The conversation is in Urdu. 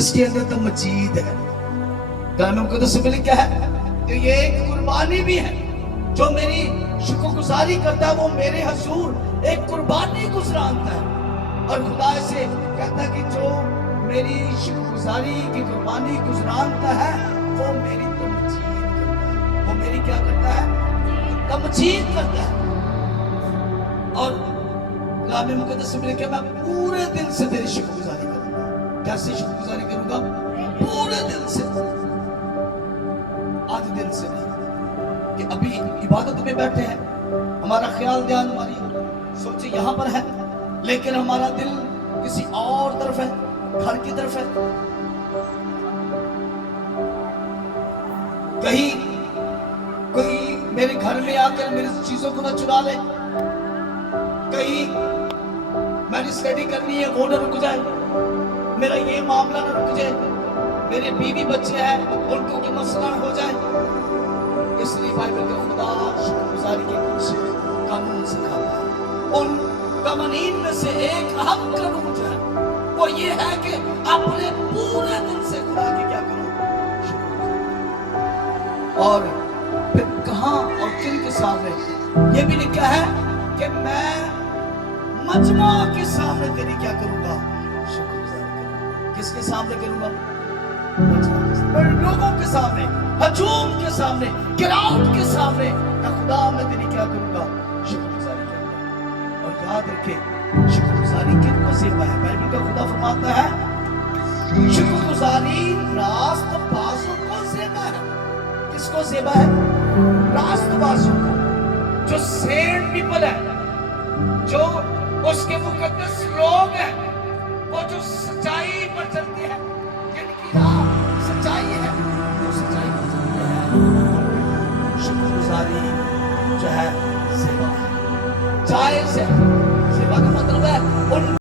جس کے اندر تمجید ہے. کلام مقدس میں لکھا ہے کہ یہ ایک قربانی بھی ہے. جو میری شکر گزاری کرتا ہے وہ میرے حضور ایک قربانی گزرانتا ہے. اور خدا سے کہتا ہے کہ جو میری شکر گزاری کی قربانی گزرانتا ہے وہ میری تمجید کرتا ہے. وہ میری کیا کرتا ہے؟ تمجید کرتا ہے. اور کلام مقدس میں لکھا ہے میں پورے دل سے تیری شکر گزاری کروں گا. کیسے شکر گزاری کروں گا؟ پورے دل سے. آج دل سے نہیں کہ ابھی عبادت میں بیٹھے ہیں, ہمارا خیال دھیان ہماری سوچے یہاں پر ہے, لیکن ہمارا دل کسی اور طرف ہے, گھر کی طرف ہے. کہیں کوئی میرے گھر میں آ کر میری چیزوں کو نہ چرا لے, کہیں میں نے اسٹڈی کرنی ہے وہ نہ رک جائے, میرا یہ معاملہ نہ رک جائے, میرے بیوی بچے ہیں ان کو کوئی مسئلہ ہو جائے. اس لیے بائبل کا خدا شکر گزاری کے کچھ قانون سکھاتا ہے. ان قوانین میں سے ایک اہم قانون جو ہے وہ یہ ہے کہ اپنے پورے دل سے خدا کی کیا کرو, شکر گزاری. اور پھر کہاں اور کن کے سامنے یہ بھی لکھا ہے کہ میں مجمع کے سامنے تیری کیا کروں گا, شکر گزاری کروں. کس کے سامنے کروں گا؟ لوگوں کے سامنے, ہجوم کے سامنے, کراؤڈ کے سامنے. خدا میں تیری کیا کروں گا, شکر گزاری کروں گا. اور یاد رکھے شکر گزاری کن کو زیبا ہے؟ بائبل کا خدا فرماتا ہے شکر گزاری راست بازوں کو زیبا ہے. کس کو زیبا ہے؟ راست بازوں کو, جو سینٹ پیپل ہے, جو اس کے مقدس لوگ ہیں, وہ جو سچائی پر چلتے ہیں, جن کی راہ سچائی ہے, جو سچائی پر چلتے ہیں. شکر گزاری جو ہے زیبا ہے, جائز ہے. زیبا کا مطلب ہے ان